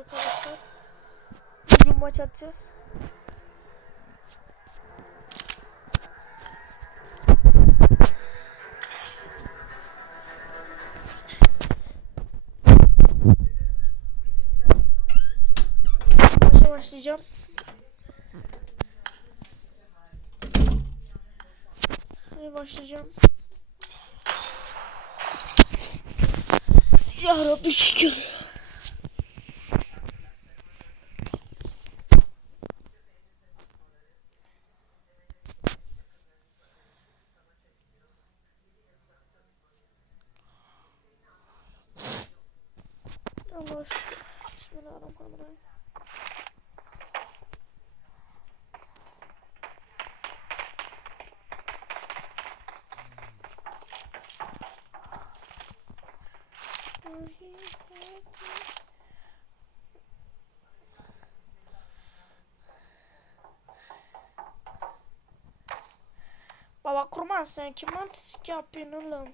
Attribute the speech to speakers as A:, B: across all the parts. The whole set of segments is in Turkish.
A: Arkadaşlar bugün maç atacağız. Maça başlayacağım. Hadi başlayacağım. Ya Rabbi şükür. Allah şükür. Bismillahirrahmanirrahim. Baba kurban sen kim artistik yapıyorsun oğlum?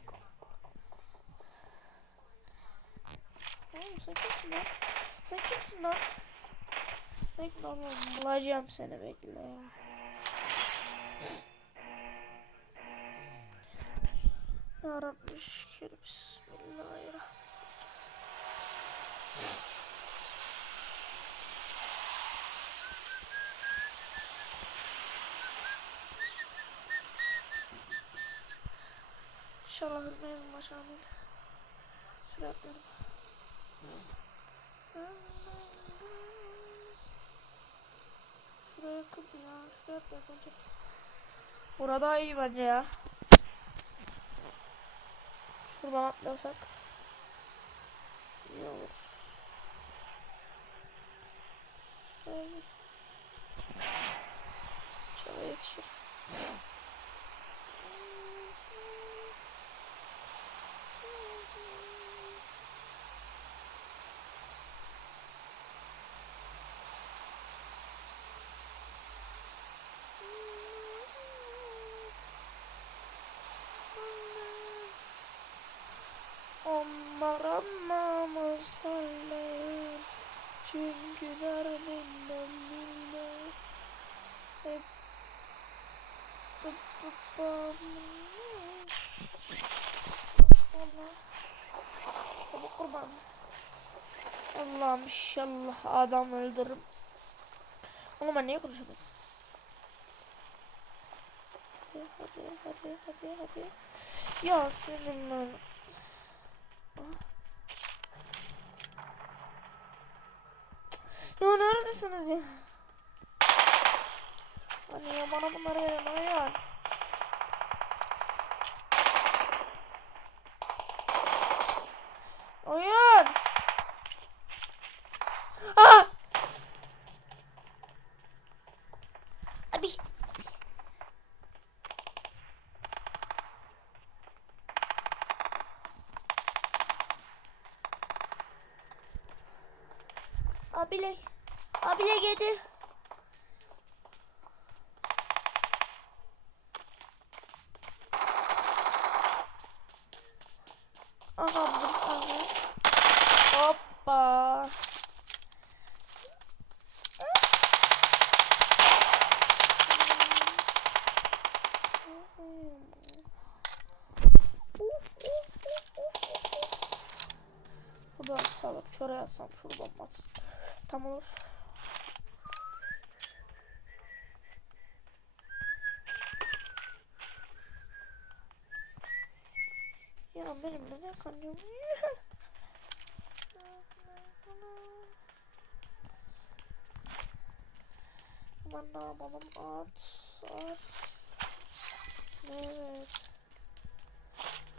A: Oğlum sen kimsin lan? Sen kimsin lan? Bekle oğlum bulacağım seni bekle ya. Ya Rabbi şükür Bismillahirrahmanirrahim. İnşallah ölmeyiz maşallah. Şuraya atlayalım. Şuraya kız ya. Şuraya atlayalım. Burada iyi bence ya. Şuradan atlasak. İyi olur. Şuraya yetişir. Onlara namı söyleyin Çünkü derdinden bilmem Hep Baba kurban Allah'ım inşallah adam öldürürüm Oğlum ben niye konuşamıyorum Hadi hadi hadi hadi hadi Ya senin ben Ya neredesiniz ya? Hani ya bana bunları verin hayır. Abile. Abile geldi. Aha bu aha. Hoppa. Buradan salıp şuraya atsam şuradan batsın. Tam olur. Ya benim neden kanıyorum? Aman ne yapalım? At, at. Evet.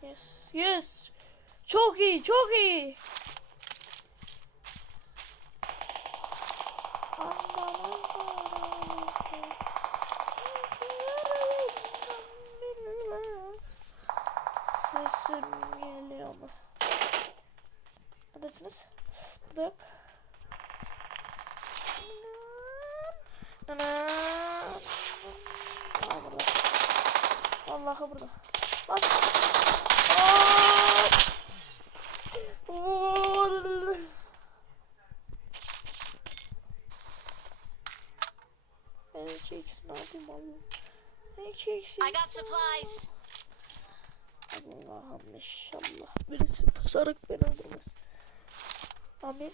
A: Yes, yes. Çok iyi, çok iyi. Allah'ı burada. Bak.
B: I got supplies.
A: Allah'ım inşallah birisi pusarak beni öldürmez. Amin.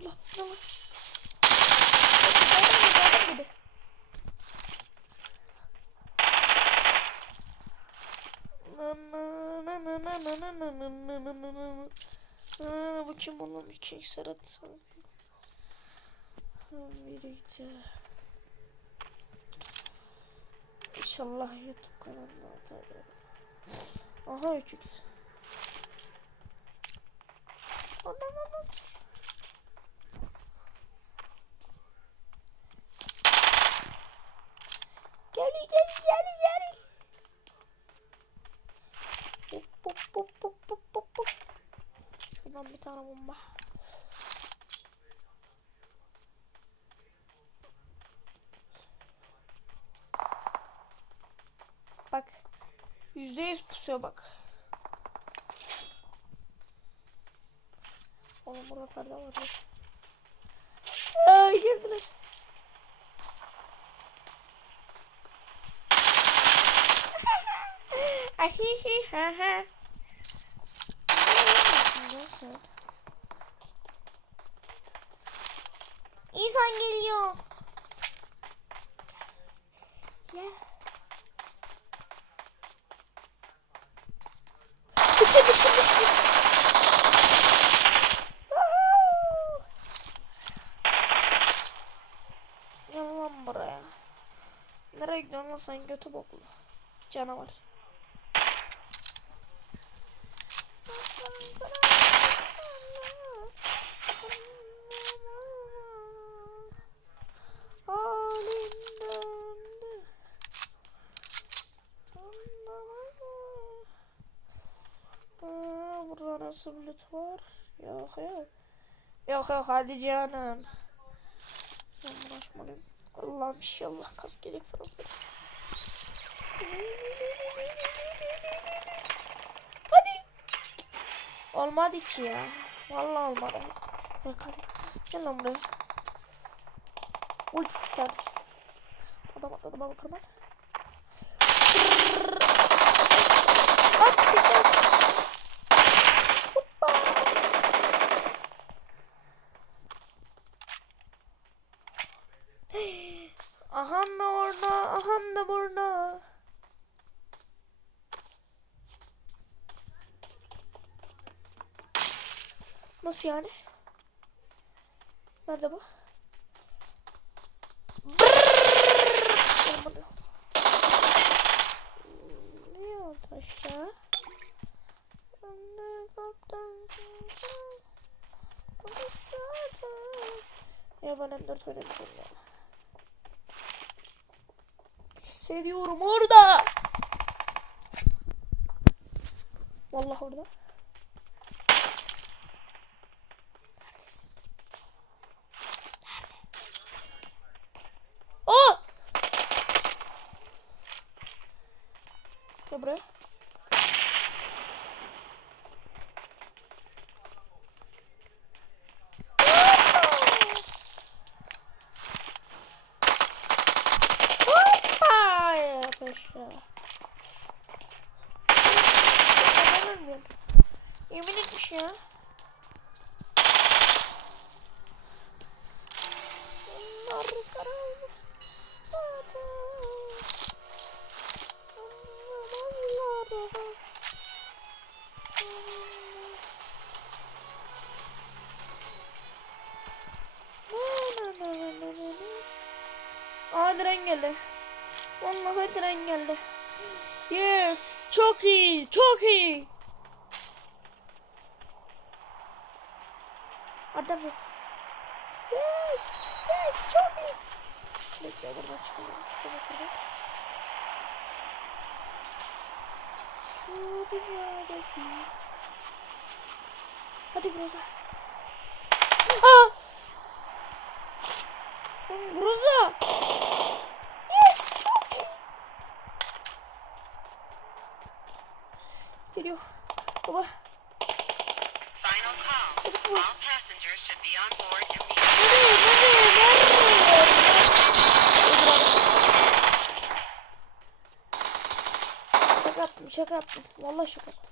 A: Allah Allah. Bu kim oğlum? İki iksir atsam. Biri gitti. İnşallah YouTube kanalına atarım. Aha 3x. Anam tane bomba. Bak. Yüzde yüz pusuya bak. Oğlum burada perde var ya. Ay girdiler. Ahihi ha ha. Nasıl? İnsan geliyor. Gel. Düşün düşün düşün. Gel lan buraya. Nereye gidiyorsun lan sen götü boklu. Canavar. Halinden anlamadım. Aa, burada nasıl loot var? Yok yok. Yok yok hadi canım. Ben uğraşmalıyım. Allah'ım inşallah kas gerek falan. Hadi. Olmadı ki ya. Vallahi olmadı. Yok hadi. Gel lan buraya. Ulti tutar. Adam atladı baba kırmaz. At dikkat. Hoppa. Aha da orada, aha da burada. Nasıl yani? Nerede bu? Ne oldu aşağı? Ya ben M4 oynamıyorum ya. Hissediyorum orada. Vallahi orada. Gel buraya. Hoppa! Yat aşağı. Ben ölmüyorum. Yemin etmiş ya. Tren geldi. Vallahi tren geldi. Yes, çok iyi, çok iyi. Adam yok. Yes, yes, çok iyi. Bekle buradan çıkalım. Şurada buradan. Şu. Hadi Groza. Aa! Groza. geliyor. Baba.
C: Final
A: Şaka yaptım, şaka yaptım. Vallahi şaka yaptım.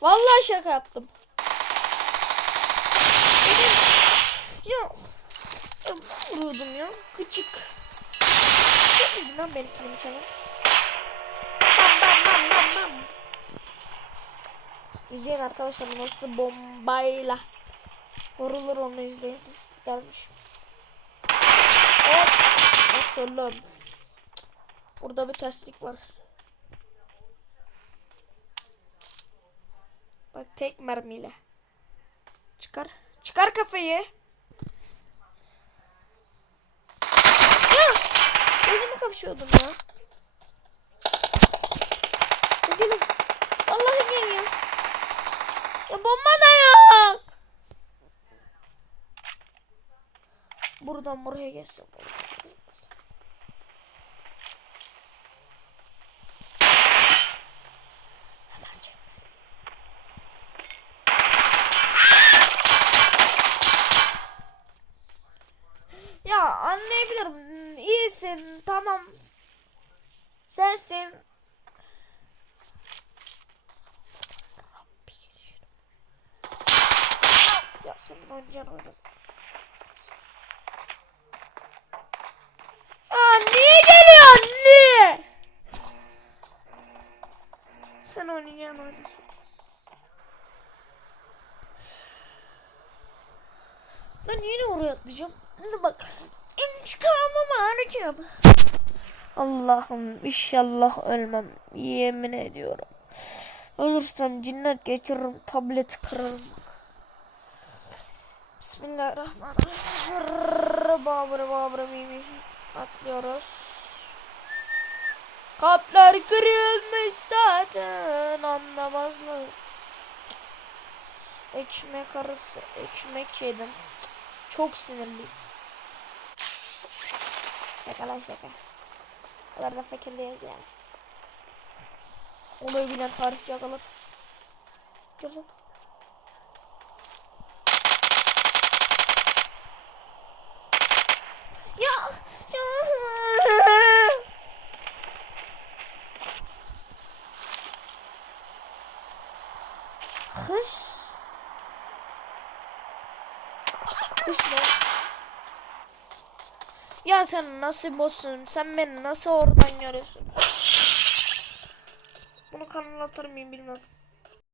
A: Vallahi şaka yaptım. Ya, ya vuruyordum ya. Küçük. Yapmadım lan benim kendimi sana. Bam bam bam bam bam. İzleyin arkadaşlar nasıl bombayla vurulur onu izleyin. Gelmiş. Hop. Nasıl oğlum? Burada bir terslik var. Bak tek mermiyle. Çıkar. Çıkar kafayı. Ya! Gözümü kapışıyordum. Ya Gelin. Vallahi geliyor. Ya bomba da yok. Buradan buraya çek. Ya anlayabilirim. İyisin. Tamam. Sensin. Ya senin oynayacaksın oyunu. Ya niye geliyorsun? Niye? Sen oynayacaksın oyunu. Ben yine oraya atlayacağım. Şimdi bak. İntikamımı alacağım. Allah'ım inşallah ölmem. Yemin ediyorum. Ölürsem cinnet geçiririm. Tableti kırarım. Bismillahirrahmanirrahim. Atlıyoruz. Kaplar kırılmış zaten anlamazlar. Ekmek arası ekmek yedim. Çok sinirliyim. Şaka lan şaka. O kadar da fakir değiliz yani. Olayı bilen tarihçi yakalar. Gördün. Ya. ya. Kış. Kış ne? Ya sen nasıl bosun? Sen beni nasıl oradan görüyorsun? Bunu kanala atar mıyım bilmem.